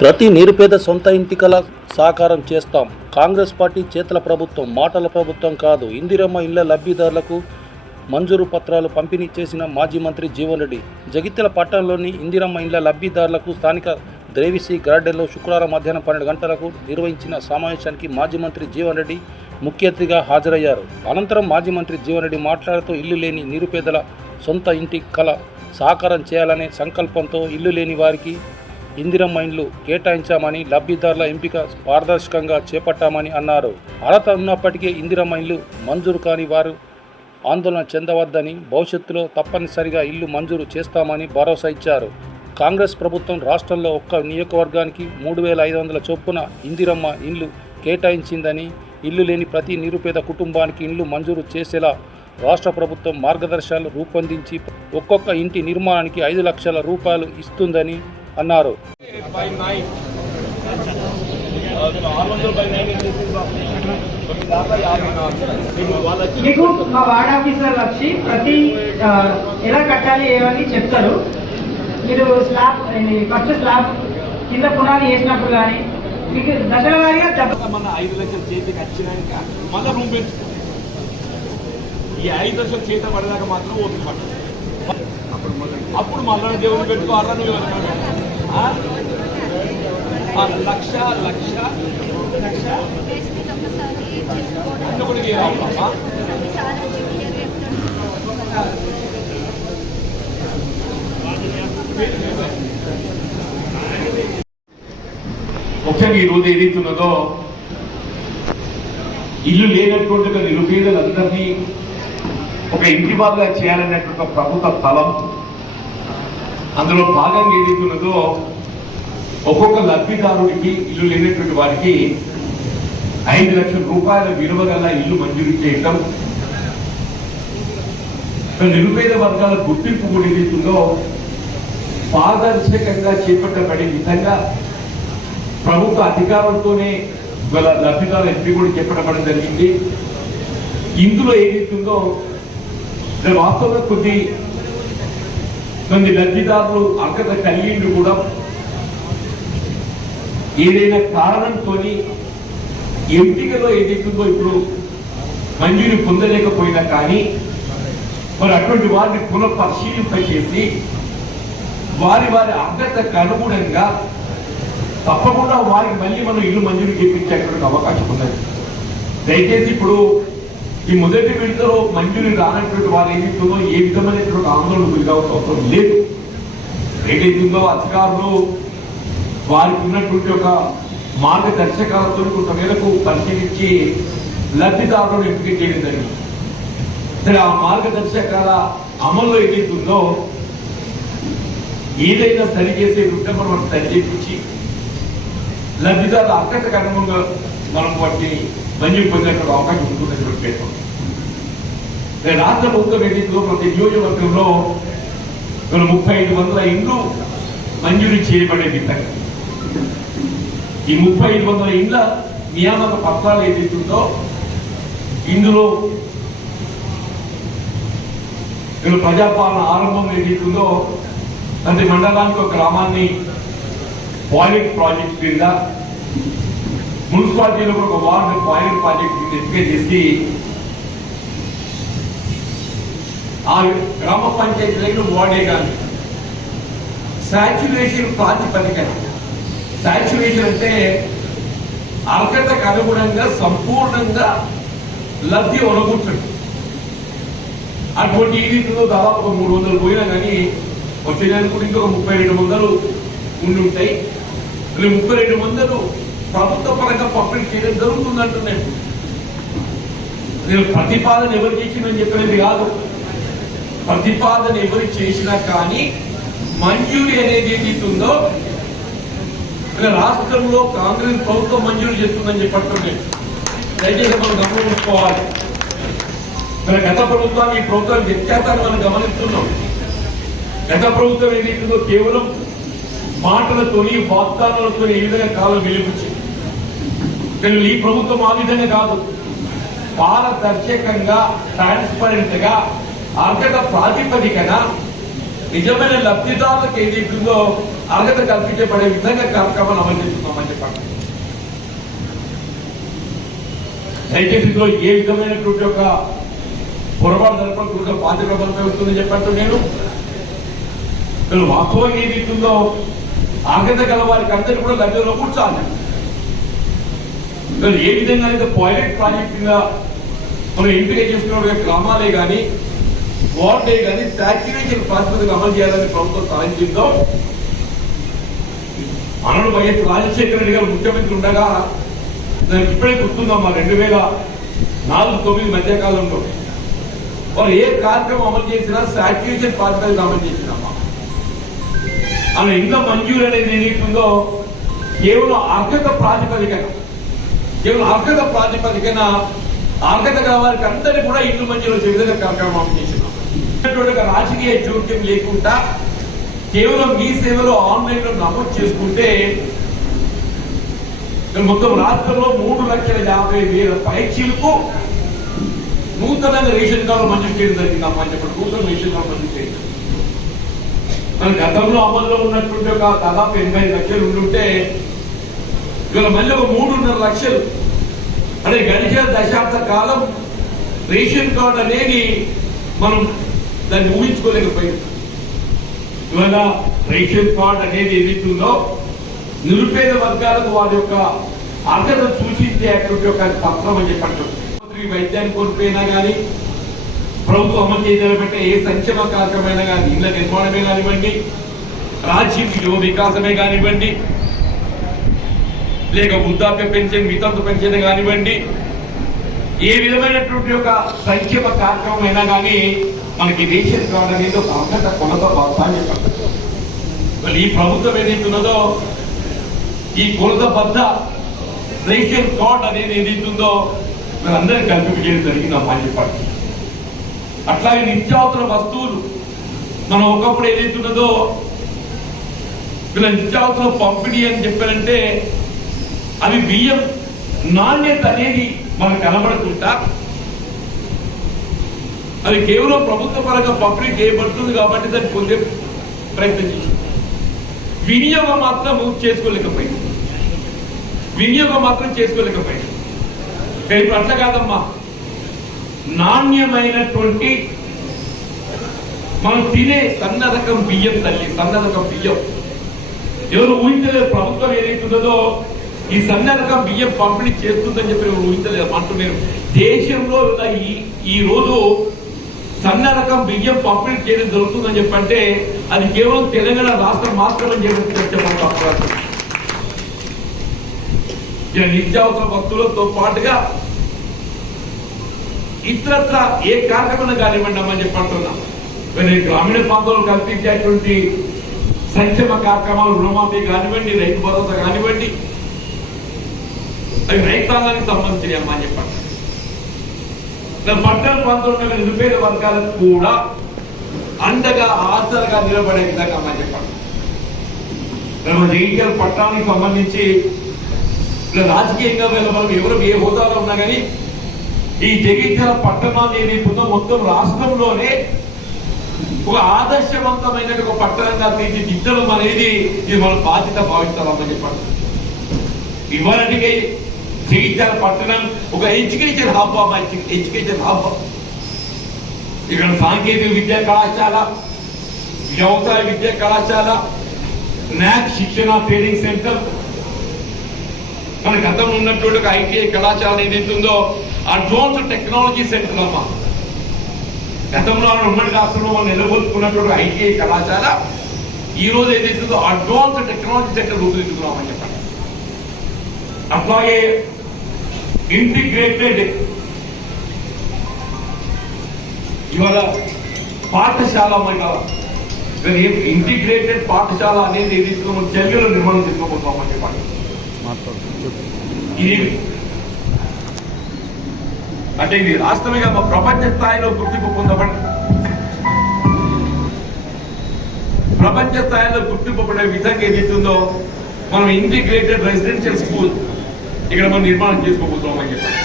ప్రతి నిరుపేద సొంత ఇంటి కల సాకారం చేస్తాం. కాంగ్రెస్ పార్టీ చేతల ప్రభుత్వం, మాటల ప్రభుత్వం కాదు. ఇందిరమ్మ ఇళ్ల లబ్ధిదారులకు మంజూరు పత్రాలు పంపిణీ చేసిన మాజీ మంత్రి జీవన్ రెడ్డి. జగిత్యాల పట్టణంలోని ఇందిరమ్మ ఇళ్ల లబ్ధిదారులకు స్థానిక ద్రేవిసి గార్డెన్లో శుక్రవారం మధ్యాహ్నం 12 గంటలకు నిర్వహించిన సమావేశానికి మాజీ మంత్రి జీవన్ రెడ్డి ముఖ్య అతిథిగా హాజరయ్యారు. అనంతరం మాజీ మంత్రి జీవన్ రెడ్డి మాట్లాడుతూ ఇల్లు లేని నిరుపేదల సొంత ఇంటి కల సాకారం చేయాలనే సంకల్పంతో ఇల్లు లేని వారికి ఇందిరమ్మ ఇండ్లు కేటాయించామని, లబ్ధిదారుల ఎంపిక పారదర్శకంగా చేపట్టామని అన్నారు. అర్హత ఉన్నప్పటికీ ఇందిరమ్మ ఇల్లు మంజూరు కాని వారు ఆందోళన చెందవద్దని, భవిష్యత్తులో తప్పనిసరిగా ఇల్లు మంజూరు చేస్తామని భరోసా ఇచ్చారు. కాంగ్రెస్ ప్రభుత్వం రాష్ట్రంలో ఒక్క నియోజకవర్గానికి 3,500 చొప్పున ఇందిరమ్మ ఇండ్లు కేటాయించిందని, ఇల్లు లేని ప్రతి నిరుపేద కుటుంబానికి ఇండ్లు మంజూరు చేసేలా రాష్ట్ర ప్రభుత్వం మార్గదర్శకాలు రూపొందించి ఒక్కొక్క ఇంటి నిర్మాణానికి 5 లక్షల రూపాయలు ఇస్తుందని అన్నారు. మీకు మా వార్డ్ ఆఫీసర్ వచ్చి ప్రతి ఎలా కట్టాలి ఏమని చెప్తారు. మీరు స్లాబ్ ఫస్ట్ స్లాబ్ కింద పునాది వేసినప్పుడు కానీ మీకు దశల వారీగా 5 లక్షల చేతికి వచ్చినాక మళ్ళీ రూమ్ పెంచుకో. ఈ 5 లక్షల చేత పడేదాకా మాత్రం ఓపిక పట్టదు. అప్పుడు మళ్ళీ దేవుని పెట్టుకోవాలా నువ్వు లక్ష ముఖ్యంగా ఈరోజు ఏదైతున్నదో ఇల్లు లేనటువంటి నిరుపేదలందరినీ ఒక ఇంటి బాగా చేయాలనేటువంటి ప్రభుత్వ స్థలం. అందులో భాగంగా ఏదైతున్నదో ఒక్కొక్క లబ్ధిదారుడికి ఇల్లు లేనటువంటి వారికి 5 లక్షల రూపాయల విలువ గల ఇల్లు మంజూరు చేయటం, నిరుపేద వర్గాల గుర్తింపు కూడా ఏదైతుందో పారదర్శకంగా చేపట్టబడే విధంగా ప్రభుత్వ అధికారులతోనే లబ్ధిదారుల ఎంపిక కూడా చేపట్టబడడం జరిగింది. ఇందులో ఏదైతుందో వాస్తవంగా కొద్ది మంది లబ్ధిదారులు అర్హత కలిగిండు కూడా ఏదైనా కారణంతో ఎంపికలో ఏదైతుందో ఇప్పుడు మంజూరు పొందలేకపోయినా కానీ మరి అటువంటి వారిని పునఃపరిశీలింపచేసి వారి అర్హతకు అనుగుణంగా తప్పకుండా వారికి మళ్ళీ మనం ఇల్లు మంజూరు చేయించేటువంటి అవకాశం ఉన్నది. దయచేసి ఇప్పుడు ఈ మొదటి విడతలో మంజూరు రానటువంటి వారు ఏదైతుందో ఏ విధమైనటువంటి ఆందోళన గురికావాల్సిన అవసరం లేదు. ఏదైతుందో అధికారులు వారికి ఉన్నటువంటి ఒక మార్గదర్శకాలతో కొంత మేరకు పరిశీలించి లబ్ధిదారులను ఎంపిక చేయడం జరిగింది. సరే, ఆ మార్గదర్శకాల అమల్లో ఏదైతుందో ఏదైనా సరి చేసేది ఉంటే మనం సరి చేయించి లబ్ధిదారుల అర్హతకు అనుగుణంగా మనం వాటిని మంజూరు పొందేటువంటి అవకాశం ఉంటుందని పెట్టాం. రాష్ట్ర ప్రభుత్వం ఏదైతుందో ప్రతి నియోజకవర్గంలో 3,500 ఇండ్లు మంజూరు చేయబడే విధంగా ఈ 3,500 ఇండ్ల నియామక పత్రాలు ఏదైతుందో ఇందులో ప్రజాపాలన ఆరంభం ఏదైతుందో ప్రతి మండలానికి ఒక గ్రామాన్ని పాయిలట్ ప్రాజెక్ట్ కింద, మున్సిపాలిటీలో కూడా ఒక వార్డు పాయిలట్ ప్రాజెక్ట్ కింద ఎంపిక చేసి ఆ గ్రామ పంచాయతీలకు వార్డే కానీ సాచ్యురేషన్ ప్రాతిపదికన. సాచ్యురేషన్ అంటే అర్హతకు అనుగుణంగా సంపూర్ణంగా లబ్ధి ఒనగొట్టండి. అటువంటి ఈదిలో దాదాపు ఒక 300 పోయినా కానీ వచ్చేదానికి కూడా ఇంకొక 3200 ఉండి ఉంటాయి. 3200 ప్రభుత్వ పరంగా పంపిణీ చేయడం జరుగుతుందంటున్నాను. నేను ప్రతిపాదన ఎవరు చేసిందని చెప్పినది కాదు. ప్రతిపాదన ఎవరు చేసినా కానీ మంజూరీ అనేది ఏదైతుందో రాష్ట్రంలో కాంగ్రెస్ ప్రభుత్వం మంజూరు చేస్తుందని చెప్పట్లేదు. దయచేసి మనం గమనించుకోవాలి. గత ప్రభుత్వాన్ని ఈ ప్రభుత్వం వ్యత్యాసాన్ని మనం గమనిస్తున్నాం. గత ప్రభుత్వం ఏదైతుందో కేవలం మాటలతోని వాగ్దానాలతో ఏ విధంగా కాలం వెలిపించింది. కానీ ఈ ప్రభుత్వం ఆ విధంగా కాదు. పారదర్శకంగా, ట్రాన్స్పరెంట్ గా అర్హత ప్రాతిపదికన నిజమైన లబ్ధిదారులకు ఏదైతుందో అర్హత కల్పించబడే విధంగా కార్యక్రమాలు అమలు చేస్తున్నామని చెప్పండి. దయచేసి ఇందులో ఏ విధమైనటువంటి ఒక పొరపాటు జరపకుండా బాధ్యత అవుతుందని చెప్పంటూ నేను వాస్తవంగా ఏదైతుందో అర్హత గల వారికి అందరికీ కూడా లబ్ధిలో కూర్చోాలి. ఏ విధంగా అయితే పైలట్ ప్రాజెక్ట్ గా మనం ఎంపిక చేసుకున్న గ్రామాలే కానీ వార్డే కానీ శాచ్యురేషన్ ప్రాతిపదిక అమలు చేయాలని ప్రభుత్వం సాధించిందో మనడు వైఎస్ రాజశేఖర రెడ్డి గారు ముఖ్యమంత్రి ఉండగా దానికి ఇప్పుడే గుర్తుందమ్మా 2004-09 మధ్యకాలంలో వారు ఏ కార్యక్రమం అమలు చేసినా శాచ్యురేషన్ ప్రాతిపదిక అమలు చేసినామా అలా ఇంత మంజూరు అనేది ఏదైతుందో కేవలం అర్హత ప్రాతిపదికన అర్హత గల వారికి అందరినీ కూడా ఇల్లు మంజూరు వచ్చే విధంగా కార్యక్రమం అమలు చేసినాం. రాజకీయ జోక్యం లేకుండా కేవలం మీ సేవలో ఆన్లైన్ లో నమోదు చేసుకుంటే మొత్తం రాష్ట్రంలో 3,50,000 పైచీలకు నూతనంగా రేషన్ కార్డు మంజూరు చేయడం జరిగిందమ్మా అని చెప్పి నూతన రేషన్ కార్డు మంజూరు చేయడం. మన గతంలో అమల్లో ఉన్నటువంటి ఒక దాదాపు 85 లక్షలు ఉండుంటే ఇవాళ మళ్ళీ ఒక 3.5 లక్షలు అంటే గడిచిన దశాబ్ద కాలం రేషన్ కార్డు అనేది మనం దాన్ని ఊహించుకోలేకపోయింది. ఇవాళ రేషన్ కార్డు అనేది ఏదైతుందో నిరుపేద వర్గాలకు వారి యొక్క అర్హత సూచించేటువంటి ఒక పత్రం అని చెప్పండి. వైద్యాన్ని కోల్పోయినా కానీ ప్రభుత్వం అమలు చేయబట్టే ఏ సంక్షేమ కార్యక్రమైనా కానీ ఇళ్ల నిర్మాణమే కానివ్వండి, రాజ్యం యువ వికాసమే కానివ్వండి, లేక వృద్ధాప్య పెన్షన్ వితంతు పెన్షన్ కానివ్వండి, ఏ విధమైనటువంటి ఒక సంక్షేమ కార్యక్రమం అయినా కానీ మనకి రేషన్ కార్డు అనేది ఒక అర్హత కొలత బాధ అని చెప్పండి. ఈ ప్రభుత్వం ఏదైతున్నదో ఈ కొలతబద్ధ రేషన్ కార్డు అనేది ఏదైతుందో అందరికీ కల్పించడం జరిగిందమ్మా అని చెప్పండి. అట్లాగే నిత్యావసర వస్తువులు మనం ఒకప్పుడు ఏదైతున్నదో వీళ్ళ నిత్యావసర పంపిణీ అని చెప్పారంటే అవి బియ్యం నాణ్యత అనేది మనకు కనబడుతుంటా అది కేవలం ప్రభుత్వ పరంగా పంపిణీ చేయబడుతుంది కాబట్టి దాన్ని పొందే ప్రయత్నం చేసింది. వినియోగం మాత్రం చేసుకోలేకపోయింది. ఇప్పుడు అట్లా కాదమ్మా, నాణ్యమైనటువంటి మనం తినే సన్న రకం బియ్యం ఎవరు ఊహించలేదు. ప్రభుత్వం ఏదైతుందో ఈ సన్న రకం బియ్యం పంపిణీ చేస్తుందని చెప్పి ఎవరు ఊహించలేదు అంటున్నారు. దేశంలో ఈ రోజు సన్న రకం బియ్యం పంపిణీ చేయడం జరుగుతుందని చెప్పంటే అది కేవలం తెలంగాణ రాష్ట్రం మాత్రమే చెప్పడం. నిత్యావసర వస్తువులతో పాటుగా ఇతరత్ర ఏ కార్యక్రమం కానివ్వండి అమ్మని చెప్పంటున్నా. గ్రామీణ ప్రాంతాల్లో కల్పించేటువంటి సంక్షేమ కార్యక్రమాలు రుణమాఫీ కానివ్వండి, రైతు భరోసా కానివ్వండి, అవి రైతాంగానికి సంబంధించినవి అమ్మా అని చెప్పండి. పట్టణ ప్రాంతంలో నిరుపేద వర్గాలకు కూడా అండగా ఆసరగా నిలబడే విధంగా అమ్మని చెప్పండి. జగిత్యాల పట్టణానికి సంబంధించి రాజకీయంగా మనం ఎవరు ఏ హోదాలో ఉన్నా కానీ ఈ జగిత్యాల పట్టణాన్ని ఏదైతుందో మొత్తం రాష్ట్రంలోనే ఒక ఆదర్శవంతమైన ఒక పట్టణంగా తీర్చిదిద్దడం అనేది ఇది మన బాధ్యత భావిస్తామని చెప్పండి. ఇవాళకి జగిత్యాల పట్టణం ఒక ఎడ్యుకేషన్ హబ్ ఇక్కడ సాంకేతిక విద్యా కళాశాల, వ్యవసాయ విద్యా కళాశాల, న్యాక్ శిక్షణ ట్రైనింగ్ సెంటర్, మన గతంలో ఉన్నటువంటి ఒక ఐటీఐ కళాశాల ఏదైతుందో అడ్వాన్స్డ్ టెక్నాలజీ సెంటర్ అమ్మా. గతంలో ఉమ్మడి రాష్ట్రంలో మనం నిలబోతున్నటువంటి ఐటీఐ కళాశాల ఈ రోజు ఏదైతుందో అడ్వాన్స్డ్ టెక్నాలజీ సెంటర్ రూపుదిద్దుకున్నామని చెప్పండి. అట్లాగే ఇంటిగ్రేటెడ్ ఇవాళ పాఠశాల ఇంటిగ్రేటెడ్ పాఠశాల అనేది ఏదైతుందో మనం చర్యలు నిర్మాణం చేసుకోబోతామని చెప్పండి. ఇది అంటే ఇది రాష్ట్రమే కాదు ప్రపంచ స్థాయిలో గుర్తింపు పొందబడే విధంగా ఏదైతుందో మనం ఇంటిగ్రేటెడ్ రెసిడెన్షియల్ స్కూల్ ఇక్కడ మనం నిర్మాణం చేసుకోబోతున్నామని చెప్పాలి.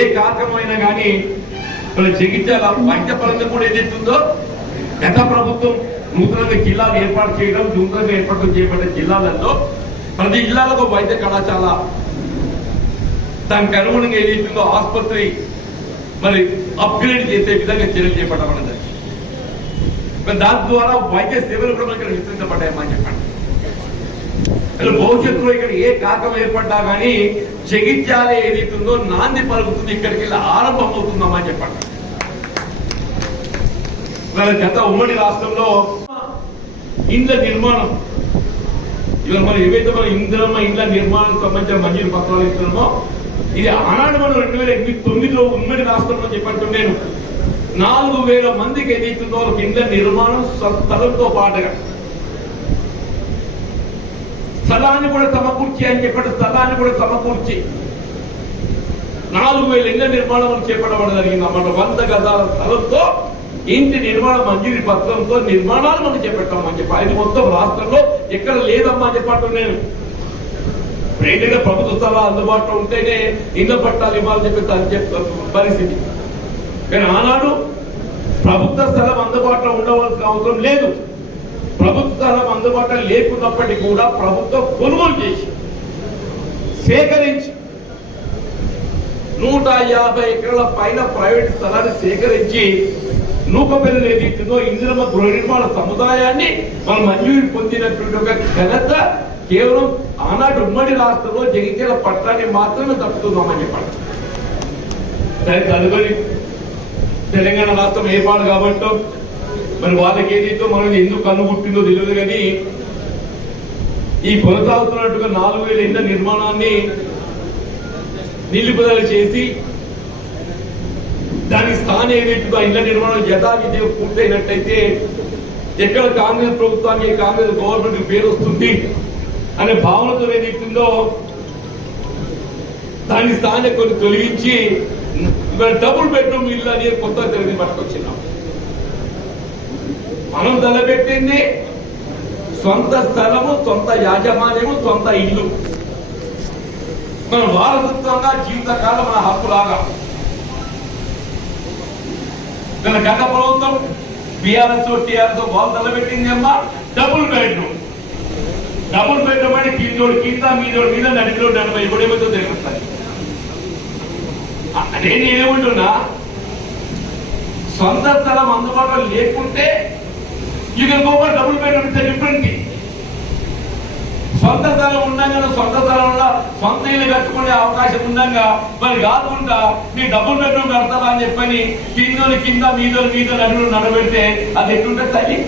ఏ కార్యక్రమం అయినా కానీ మన జగిత్యాల వైద్య పరంగా కూడా ఏదైతుందో గత ప్రభుత్వం నూతనంగా జిల్లాలు ఏర్పాటు చేయడం, నూతనంగా ఏర్పాటు చేయబడ్డ జిల్లాలలో ప్రతి జిల్లాలకు వైద్య కళాశాల, దానికి అనుగుణంగా ఏదైతుందో ఆసుపత్రి మరి అప్గ్రేడ్ చేసే విధంగా చర్యలు చేపట్టబడింది. దాని ద్వారా వైద్య సేవలు కూడా ఇక్కడ విస్తరించబడ్డాయని చెప్పండి. భవిష్యత్తులో ఇక్కడ ఏ కాకం ఏర్పడ్డా కానీ జగిత్యాల ఏదైతుందో నాంది పలుకుతుంది, ఇక్కడికి వెళ్ళి ఆరంభం అవుతుందమ్మని చెప్పండి. గత ఉమ్మడి రాష్ట్రంలో ఇండ్ల నిర్మాణం, ఇవాళ మనం ఏవైతే మనం ఇందిరమ్మ ఇండ్ల నిర్మాణానికి సంబంధించిన మంజూరు పత్రాలు ఇస్తున్నామో, ఇది ఆనాడు మనం 2009లో ఉమ్మడి రాష్ట్రంలో చెప్పండి నేను 4000 మందికి ఏదైతుందో ఇండ్ల నిర్మాణం స్థలంతో పాటుగా స్థలాన్ని కూడా సమకూర్చి అని చెప్పండి, స్థలాన్ని కూడా సమకూర్చి 4000 ఇళ్ల నిర్మాణం చేపట్టడం జరిగింది అన్నమాట. 100 గజాల స్థలంతో ఇంటి నిర్మాణ మంజూరి పత్రంతో నిర్మాణాలు మనం చేపట్టామని చెప్పి, అది మొత్తం రాష్ట్రంలో ఎక్కడ లేదమ్మా అని చెప్పట్టు నేను. ఏంటంటే ప్రభుత్వ స్థలాలు అందుబాటులో ఉంటేనే ఇళ్ల పట్టాలు ఇవ్వాలని చెప్పి పరిస్థితి. కానీ ఆనాడు ప్రభుత్వ స్థలం అందుబాటులో ఉండవలసిన అవసరం లేదు. ప్రభుత్వ స్థలం అందుబాటులో లేకున్నప్పటికీ కూడా ప్రభుత్వం కొనుగోలు చేసి సేకరించి 150 ఎకరాల పైన ప్రైవేట్ స్థలాన్ని సేకరించి నూకపల్లి ఏదైతుందో ఇందిరమ్మ గృహ నిర్మాణ సముదాయాన్ని మనం మంజూరు పొందినటువంటి ఒక ఘనత కేవలం ఆనాడు ఉమ్మడి రాష్ట్రంలో జగిత్యాల పట్టణాన్ని మాత్రమే తప్పుతున్నామని చెప్పండి. తదుపరి తెలంగాణ రాష్ట్రం ఏర్పాటు కాబట్టి మరి వాళ్ళకి ఏదైతే మనం ఎందుకు కన్నుగుట్టిందో తెలియదు, కానీ ఈ కొనసాగుతున్నట్టుగా 4000 ఇళ్ల నిర్మాణాన్ని నిలుపుదల చేసి దాని స్థానం ఏదైతుందో ఇళ్ల నిర్మాణం యథావిధిగా పూర్తయినట్టయితే ఎక్కడ కాంగ్రెస్ ప్రభుత్వానికి కాంగ్రెస్ గవర్నమెంట్ పేరు వస్తుంది అనే భావనతో ఏదైతుందో దాని స్థానం కొన్ని తొలగించి డబుల్ బెడ్రూమ్ ఇల్లు అనేది కొత్త తెలివి పట్టుకొచ్చినాం. మనం తలపెట్టింది సొంత స్థలము, సొంత యాజమాన్యము, సొంత ఇల్లు, మన వారసత్వంగా జీవితకాలం మన హక్కులాగా. గత ప్రభుత్వం బీఆర్ఎస్ టీఆర్ఎస్ వాళ్ళు తలపెట్టింది అమ్మా డబుల్ బెడ్రూమ్. డబుల్ బెడ్రూమ్ అంటే కిందోడు కింద మీదోడు మీద నడిలో 40 ఇప్పుడేమైతే తెలుస్తాయి. నేను ఏమంటున్నా, సొంత స్థలం అందుబాటులో లేకుంటే you can go for double bedroom. It's different. సొంత స్థలం ఉండగా సొంత స్థలంలో సొంత ఇల్లు కట్టుకునే అవకాశం ఉండగా మరి కాకుండా మీ డబుల్ బెడ్రూమ్ కడతారా అని చెప్పని కిందోని కింద మీదోని మీద నడులు నడబెడితే అది ఎట్లుంటుంది తల్లి?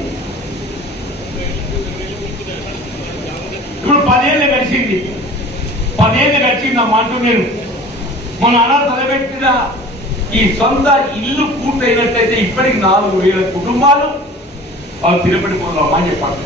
ఇప్పుడు 10 ఏళ్ళు గడిచింది. 10 ఏళ్ళు గడిచింది అమ్మ అంటూ నేను మన అలా తలబెట్టిన ఈ సొంత ఇల్లు పూర్తయినట్టయితే ఇప్పటికి 4000 కుటుంబాలు వాళ్ళు తిరుపతి పోదామని చెప్పారు.